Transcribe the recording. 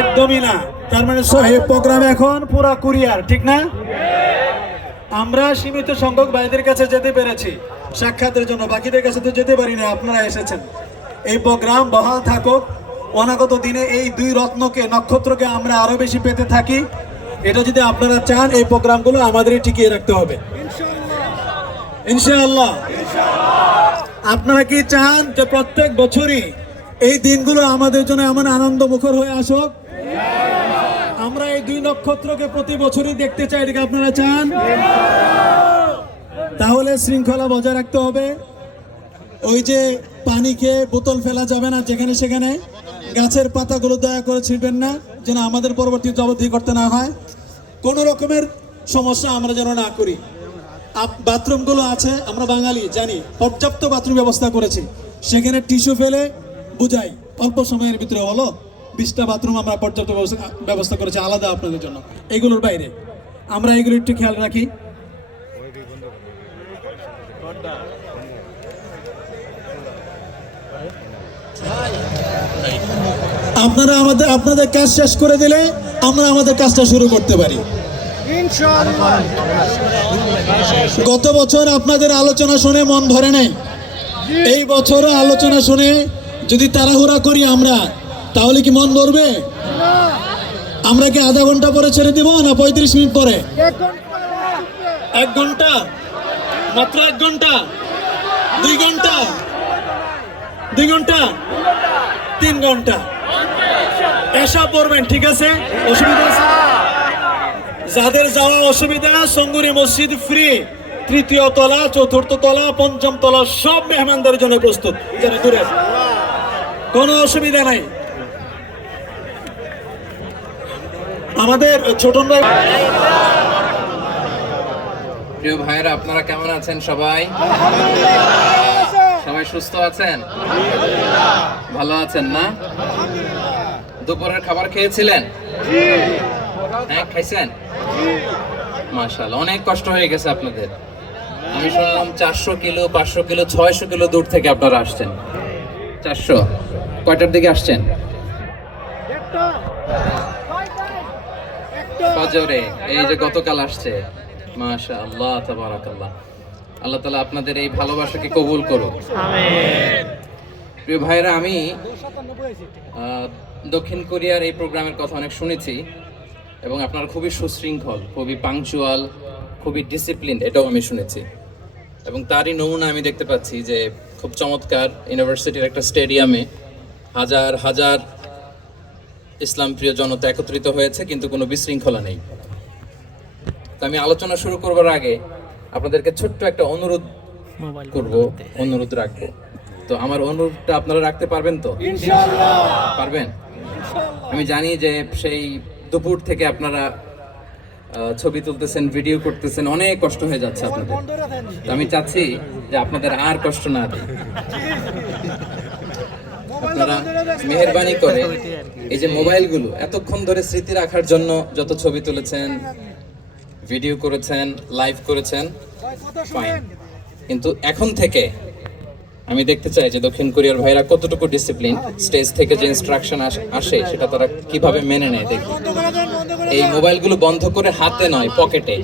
একদমই না। তার মানে এই প্রোগ্রাম এখন পুরা কুরিয়ার, ঠিক না? আমরা সীমিত সংখ্যক ভাইদের কাছে যেতে পেরেছি। সাক্ষাতের জন্য, বাকিদের কাছে তো যেতে পারি না, আপনারা এসেছেন। এই প্রোগ্রাম বহাল থাকুক। অনাগত দিনে এই দুই রত্নকে, নক্ষত্রকে আমরা আরও বেশি পেতে থাকি। এটা যদি আপনারা চান, এই প্রোগ্রামগুলো আমাদেরই টিকিয়ে রাখতে হবে। ইনশাআল্লাহ। আপনারা কি চান যে প্রত্যেক বছরই এই দিনগুলো আমাদের জন্য এমন আনন্দ মুখর হয়ে আসুক? আমরা এই দুই নক্ষত্রকে প্রতি বছরই দেখতে চাই এটাকে আপনারা চান? তাহলে শৃঙ্খলা বজায় রাখতে হবে। ওই যে পানি খেয়ে বোতল ফেলা যাবে না যেখানে সেখানে, গাছের পাতাগুলো দয়া করে ছিঁড়বেন না, যেন আমাদের পরবর্তী জবাবদিহি করতে না হয়। কোনো রকমের সমস্যা আমরা যেন না করি। বাথরুমগুলো আছে, আমরা বাঙালি, জানি, পর্যাপ্ত বাথরুম ব্যবস্থা করেছি। সেখানে টিস্যু ফেলে, বুঝাই, অল্প সময়ের ভিতরে হলো বিশটা বাথরুম আমরা পর্যাপ্ত ব্যবস্থা- ব্যবস্থা করেছি, আলাদা আপনাদের জন্য। এগুলোর বাইরে। আমরা এগুলো একটু খেয়াল রাখি। আপনারা আমাদের আপনাদের কাজ শেষ করে দিলে আমরা আমাদের কাজটা শুরু করতে পারি। গত বছর আপনাদের আলোচনা শুনে মন ভরে নাই। এই বছরও আলোচনা শুনে যদি তাড়াহুড়া করি আমরা তাহলে কি মন ভরবে? আমরা কি আধা ঘণ্টা পরে ছেড়ে দিব না পঁয়ত্রিশ মিনিট পরে? এক ঘণ্টা? মাত্র এক ঘণ্টা? দুই ঘণ্টা? দুই ঘণ্টা? তিন ঘণ্টা? এসা পড়বেন ঠিক আছে? অসুবিধা আছে? যাদের যাওয়া অসুবিধা, সঙ্গুরি মসজিদ ফ্রি তৃতীয় তলা, চতুর্থ তলা, পঞ্চম তলা, সব মেহমানদের জন্য প্রস্তুত দূরে। কোনো অসুবিধা নাই। আমাদের ছোট ভাই প্রিয় ভাইরা আপনারা কেমন আছেন সবাই? সবাই সুস্থ আছেন? ভালো আছেন না? দুপুরের খাবার খেয়েছিলেন? হ্যাঁ খাইছেন? মাশাল অনেক কষ্ট হয়ে গেছে আপনাদের। আমি শুনলাম চারশো কিলো পাঁচশো কিলো ছয়শো কিলো দূর থেকে আপনারা আসছেন। চারশো? কয়টার দিকে আসছেন? ফজরে এই যে গতকাল আসছে। মাশা আল্লাহ তাবারাকাল্লাহ। আল্লাহ তালা আপনাদের এই ভালোবাসাকে কবুল করুক। প্রিয় ভাইরা আমি দক্ষিণ কোরিয়ার এই প্রোগ্রামের কথা অনেক শুনেছি এবং আপনারা খুবই সুশৃঙ্খল খুবই পাংচুয়াল খুবই ডিসিপ্লিন এটাও আমি শুনেছি। এবং তারই নমুনা আমি দেখতে পাচ্ছি যে খুব চমৎকার ইউনিভার্সিটির একটা স্টেডিয়ামে হাজার হাজার ইসলাম প্রিয় জনতা একত্রিত হয়েছে কিন্তু কোনো বিশৃঙ্খলা নেই। তো আমি আলোচনা শুরু করবার আগে আপনাদেরকে ছোট্ট একটা অনুরোধ করব অনুরোধ রাখব। তো আমার অনুরোধটা আপনারা রাখতে পারবেন তো? পারবেন? আমি জানি যে সেই দুপুর থেকে আপনারা আহ, ছবি তুলতেছেন ভিডিও করতেছেন অনেক কষ্ট হয়ে যাচ্ছে আপনাদের। তো আমি চাচ্ছি যে আপনাদের আর কষ্ট না দিই আপনারা মেহরবানি করে এই যে মোবাইলগুলো, এতক্ষণ ধরে স্মৃতি রাখার জন্য যত ছবি তুলেছেন, ভিডিও করেছেন, লাইভ করেছেন ফাইন কিন্তু এখন থেকে আমি দেখতে চাই যে দক্ষিণ কোরিয়ার ভাইরা কতটুকু ডিসিপ্লিন স্টেজ থেকে যে ইনস্ট্রাকশন আসে সেটা তারা কীভাবে মেনে নেয় দেখি। এই মোবাইলগুলো বন্ধ করে হাতে নয় পকেটে